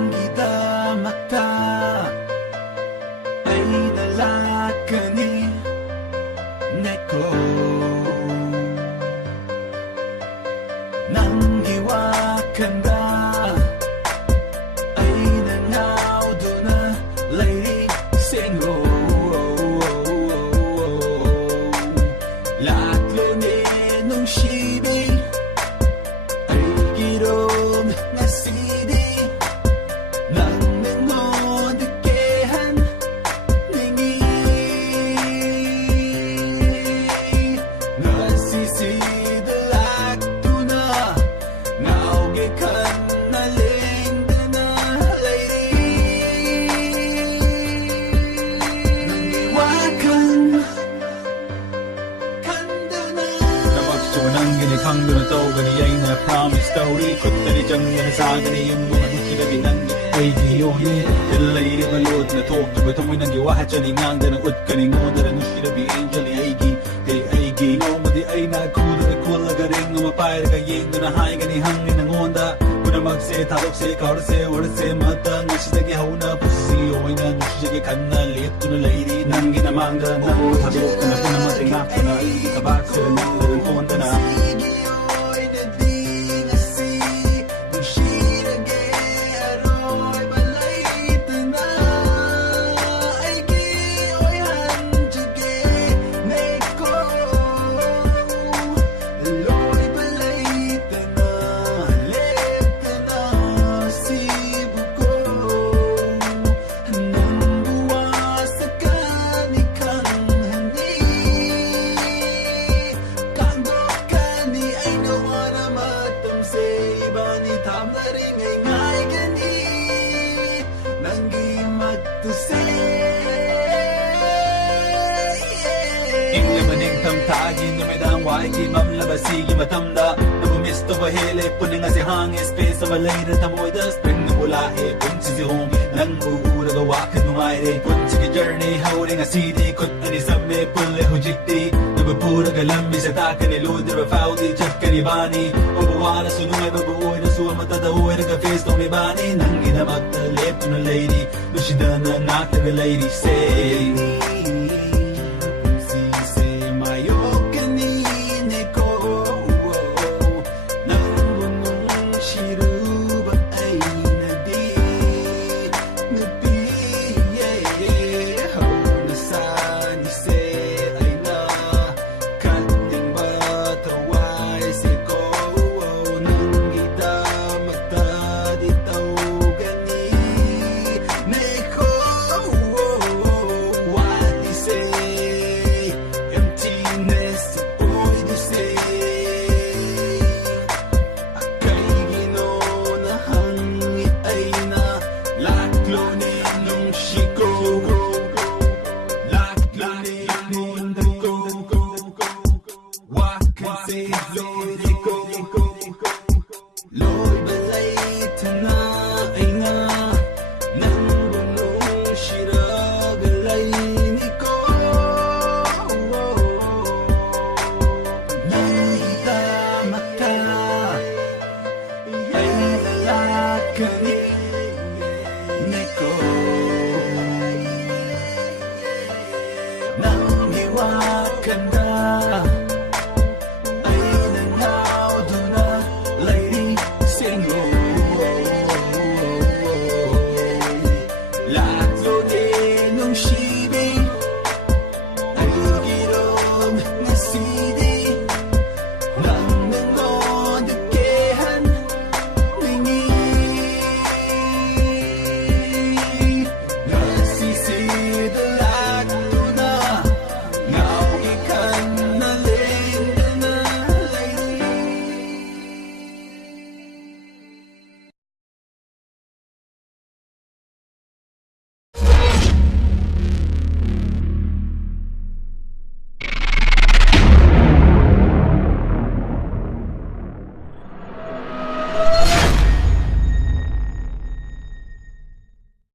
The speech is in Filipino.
남기다 막다 ay nalakani neko nang iwakan ka ay nangaw doon na lady singo lahat lunin nung shibing ay girom na CD nang nangondekehan ningi nasisidalak tuna naugikan na lingda na lady nangiwakan kanda na Napagsunan gini kang doon to gani ay na promise story Kutari diyang yanasagani yung mga nukila binangi ay giyoni Dalay di malod na talk Diba tumoy nang giwahat siya ni ngang Danang ud ka ni ngo Dara nukila bi angel ni ay gi Ay gi No madi ay nagkula Nagkula ka rin Ngumapay ka ying Gunahay gani hangin ng onda Kuna magse Tarok se Kaurase Warase Mata Nashidagi hauna Pusi Oy na Nushigi kanna Lito na lady Nang ginamanga Nang tabok ka na Puna matingak ka na Ay kabak sila nang Nang konta na Sigiyoy na di ngasi nung sinage aroy balay na ay giyoy hanjuge neko loy balay na lep na sibuko nang buwas sa kanikang hani Kandokani ay nawa na matamse iba ni tamlari ngay ngay gani nanggi magtuse Ingle maning tamtagi Numidang waiki mamlabasigi matamda Nabumisto bahele Puning asi hangis Pesa malay na tamoy da Spring na bulahe Punsi si home Nang uura gawakan nung aire Punsi ka journey Hauling a CD Kut ani samme Pulle hujikti Nabapura galambi Sa taka ni Luder Rafaudi Chat ka ni Bani Mabuwala sunungay Mabuoy na suwa matadahoy Nagka-face tong ni Bani Nang ginamagtalip to na lady Nushida na nakta na lady Say